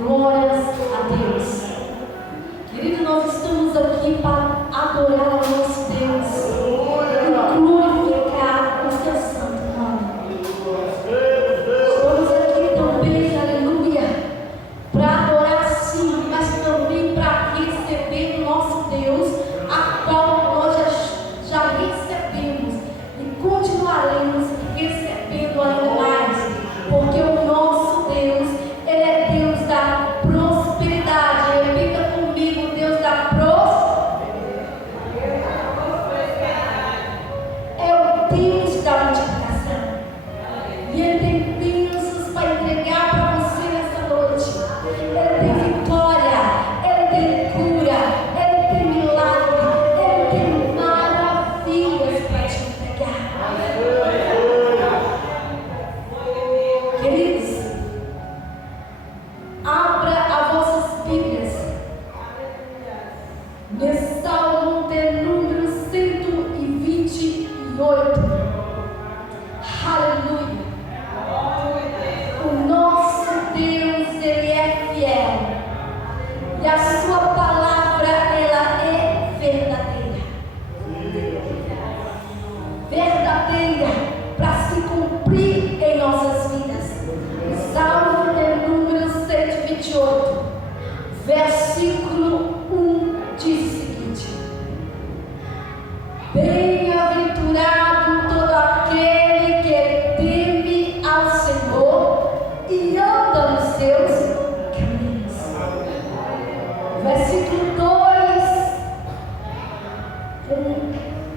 Glórias a Deus. Querido, nós estamos aqui para adorar ao nosso Deus e glorificar o seu santo nome. Estamos aqui também, aleluia, para adorar sim, mas também para receber o nosso Deus, a qual nós já recebemos e continuaremos recebendo ainda mais, porque o nosso Deus, Ele é Deus da prosperidade. Repita comigo: Deus da prosperidade. É o Deus da multiplicação. E Ele tem bênçãos para entregar para você nessa noite. Ele tem vitória, Ele tem cura, Ele tem milagre, Ele tem maravilhas para te entregar. Queridos, abra as vossas Bíblias no Salmo de número 128. Aleluia. O nosso Deus, Ele é fiel, e a sua palavra, ela é verdadeira. Verdadeira para se cumprir em nossas vidas. Salmo de número 128, versículo 1 diz o seguinte: bem-aventurado todo aquele que teme ao Senhor e anda nos seus caminhos. Versículo 2: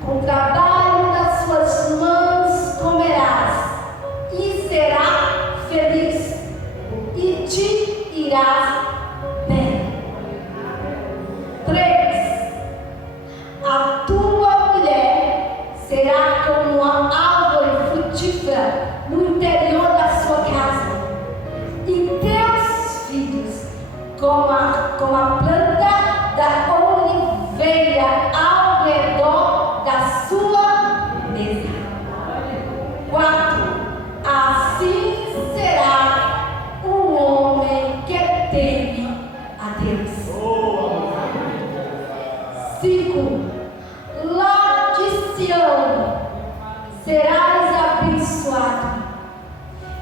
com o trabalho das suas mãos comerás e será feliz, e te irás bem. 3: a tua mulher será como uma árvore frutífera no interior da sua casa, e teus filhos como a planta da oliveira ao redor da sua mesa. 4: assim será o homem que teme a Deus. 5: lá de Sião serás abençoado,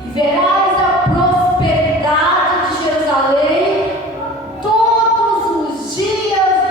e verás a prosperidade de Jerusalém todos os dias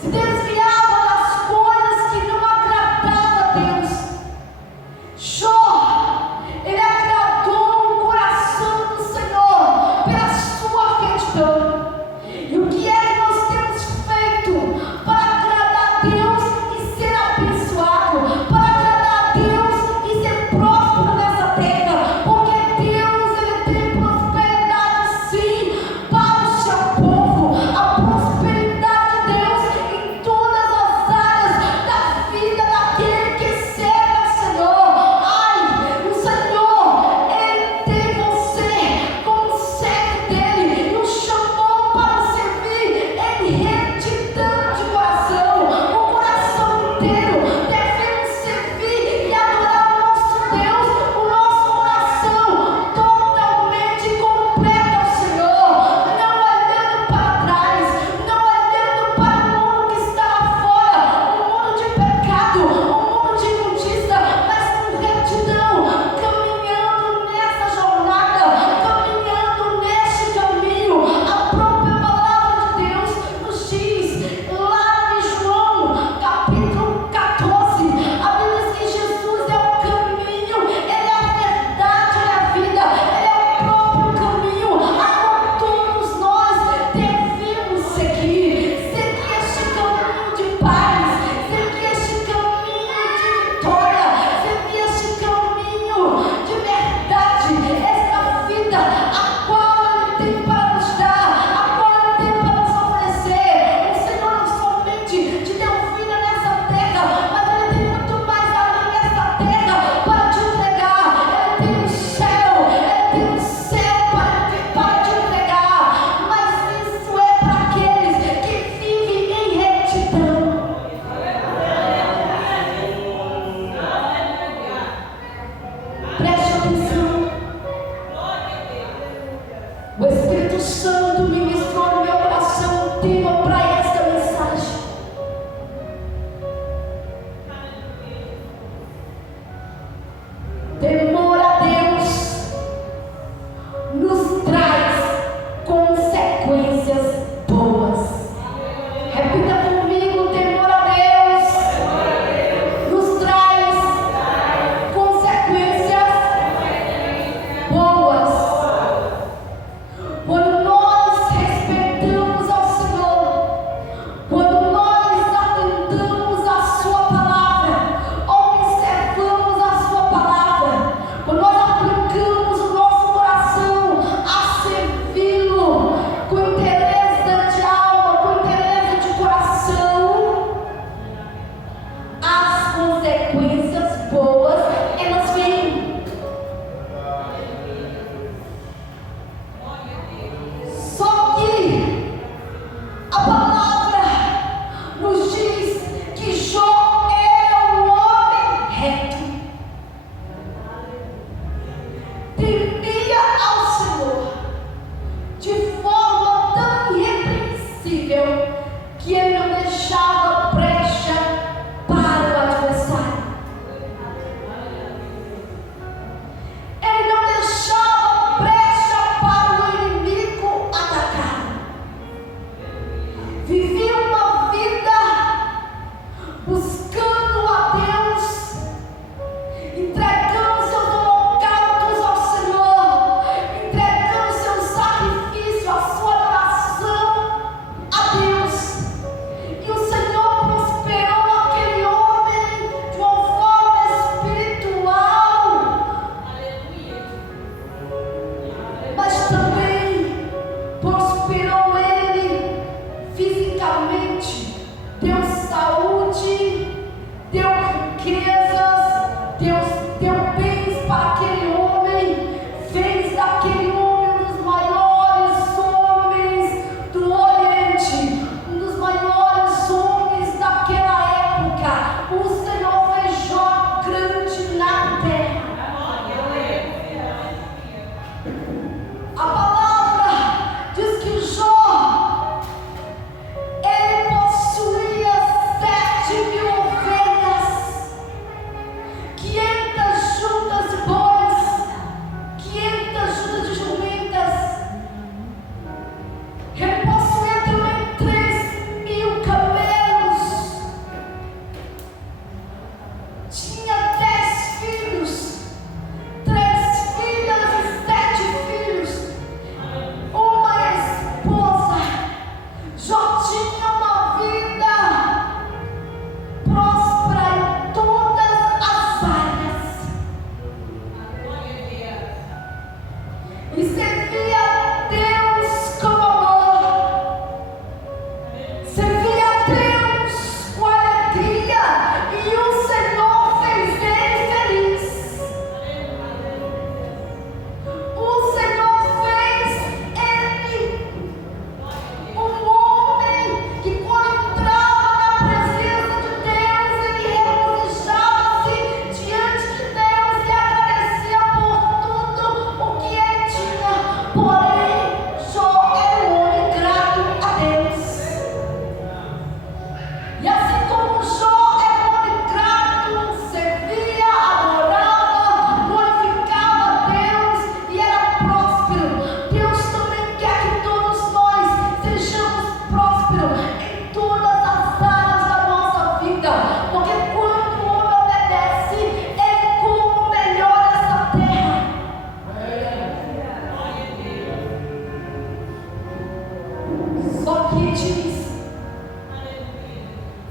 se desviava das coisas que não agradavam a Deus. Jó, ele agradou o coração do Senhor pela sua retidão. E o que é que nós temos feito para agradar a Deus e ser abençoado, para agradar a Deus e ser próspero nessa terra? Porque Deus, ele tem prosperidade sim para o seu povo. A prosperidade de Deus em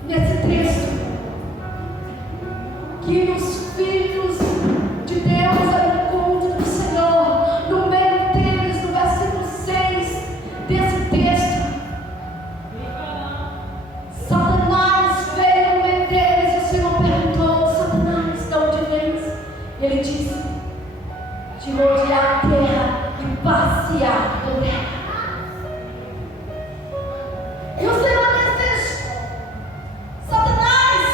nesse texto que os filhos de Deus ao encontro do Senhor, no meio deles, no versículo 6 desse texto, Satanás veio no meio deles e o Senhor perguntou: Satanás, de onde vens? Ele disse: de rodear a terra e passear por ela. E o Senhor disse: Satanás,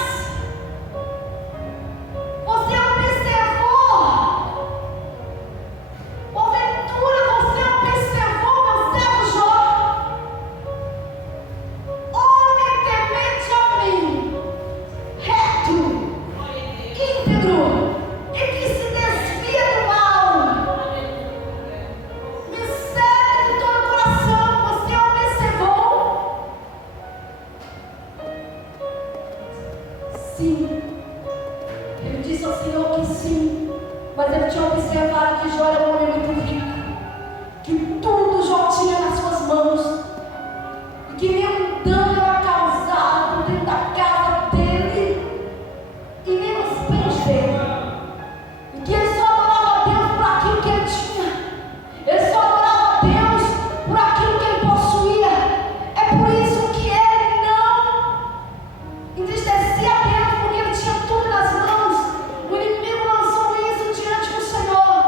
você observou? Porventura você observou meu servo Jó, homem temente a mim, reto, íntegro, e que se desvia do mal, me segue de todo o coração. Você observou? Sim. Ele disse ao Senhor que sim, mas ele tinha observado que Jó era um homem muito rico, que tudo Jó tinha nas suas mãos, e que nenhum dano era causado dentro da casa dele e nem nos bens dele, e que ele só adorava a Deus por aquilo que ele tinha, ele só adorava a Deus por aquilo que ele possuía. É por isso que ele não entristecia a Deus, porque ele tinha tudo nas mãos. O inimigo lançou isso diante do Senhor.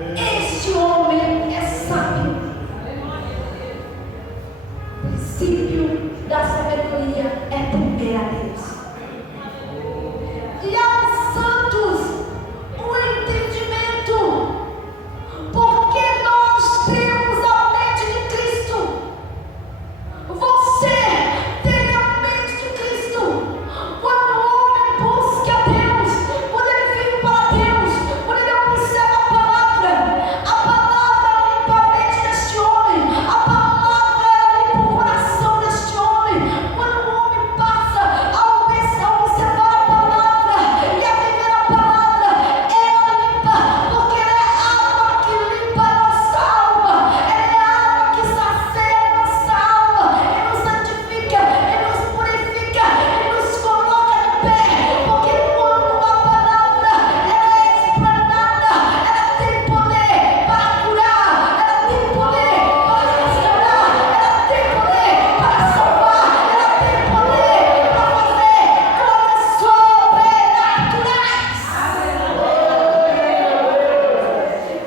Este homem é sábio. O princípio da sabedoria é temer a Deus. E aos santos o entendimento, porque nós temos a mente de Cristo. Você tem a mente de Cristo. Quando o homem busca Deus, quando ele vive para Deus, quando ele observa a palavra limpa a mente deste homem, a palavra limpa o coração deste homem. Quando o homem passa a observar a palavra e a viver a palavra, ela limpa, porque ela é água que limpa a nossa alma, ela é água que sacia a nossa alma, e nos santifica, e nos purifica, e nos coloca de pé, porque quando a palavra ela é explanada, ela tem poder para curar, ela tem poder para restaurar, ela tem poder para salvar, ela tem poder para fazer coisas sobrenaturais.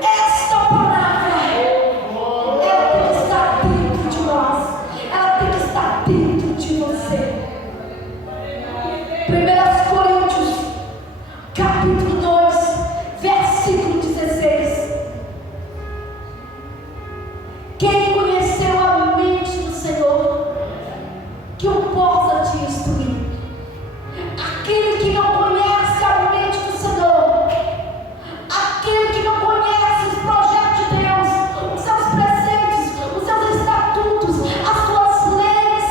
Esta palavra, ela tem que estar dentro de nós, ela tem que estar dentro de você. 1 Coríntios, capítulo 2, versículo 16. Quem conheceu a mente do Senhor, que o possa te instruir. Aquele que não conhece a mente do Senhor, aquele que não conhece os projetos de Deus, os seus preceitos, os seus estatutos, as suas leis,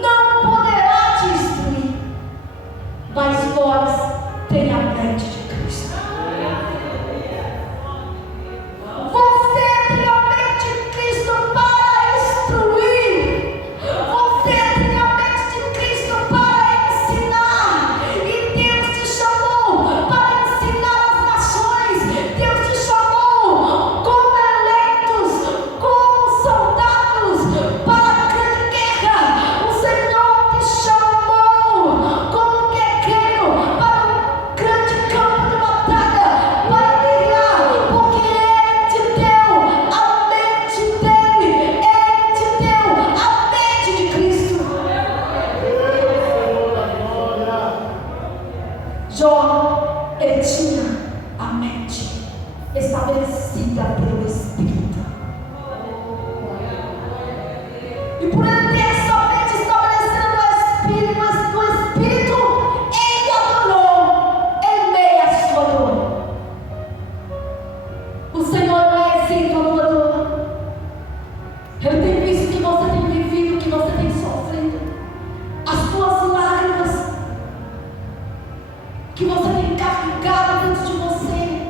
não poderá te instruir. Mas nós temos a mente de Cristo. Você tem a mente de Cristo para instruir. Você tem a mente de Cristo para ensinar. E Deus te chamou para ensinar as nações. Deus te chamou como eleitos, como soldados para a grande guerra. O Senhor te chamou como guerreiro para o grande campo de batalha, para guerrear, porque Ele te deu a mente dele, Ele te deu a mente de Cristo. Jó, ele tinha a mente estabelecida pelo Espírito. E por ele ter essa mente estabelecida no Espírito, ele adorou em meio à sua dor. O Senhor não é isento à tua dor. Ele tem visto o que você tem vivido, o que você tem sofrido, as tuas lágrimas que você tem carregado dentro de você.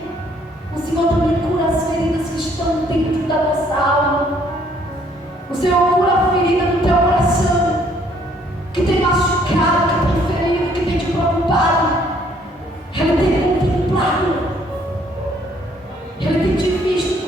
O Senhor também cura as feridas que estão dentro da nossa alma. O Senhor cura a ferida do teu coração, que tem machucado, que tem ferido, que tem te preocupado. Ele tem contemplado, Ele tem te visto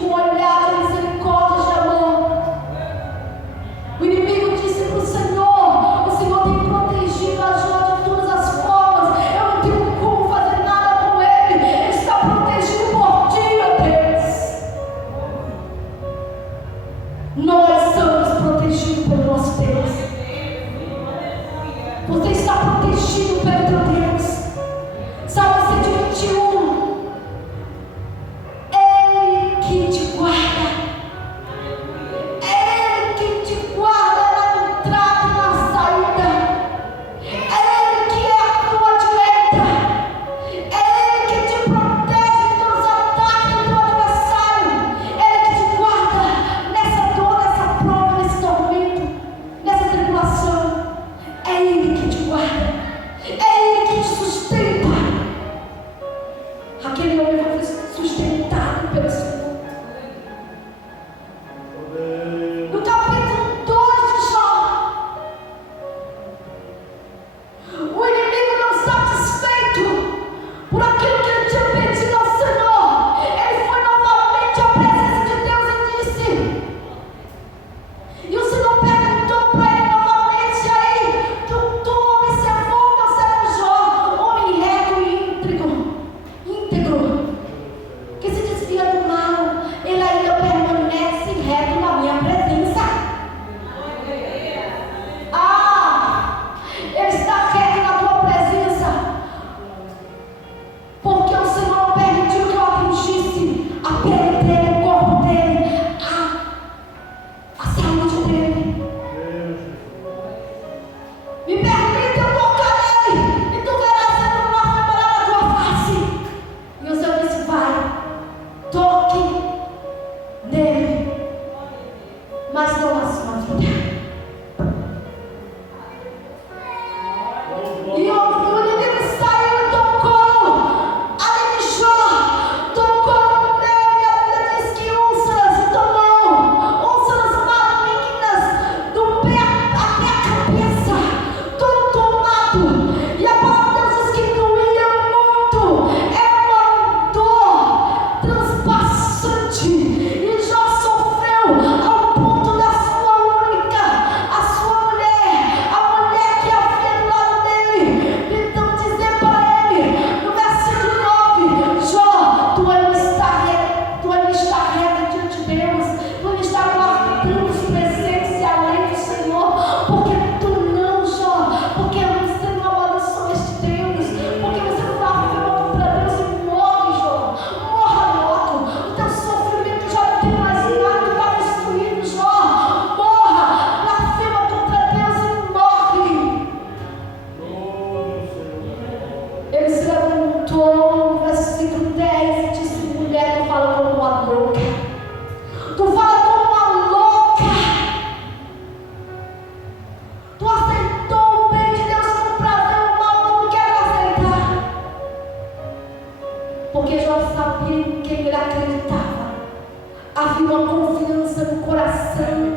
Havia uma confiança no coração.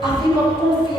Havia uma confiança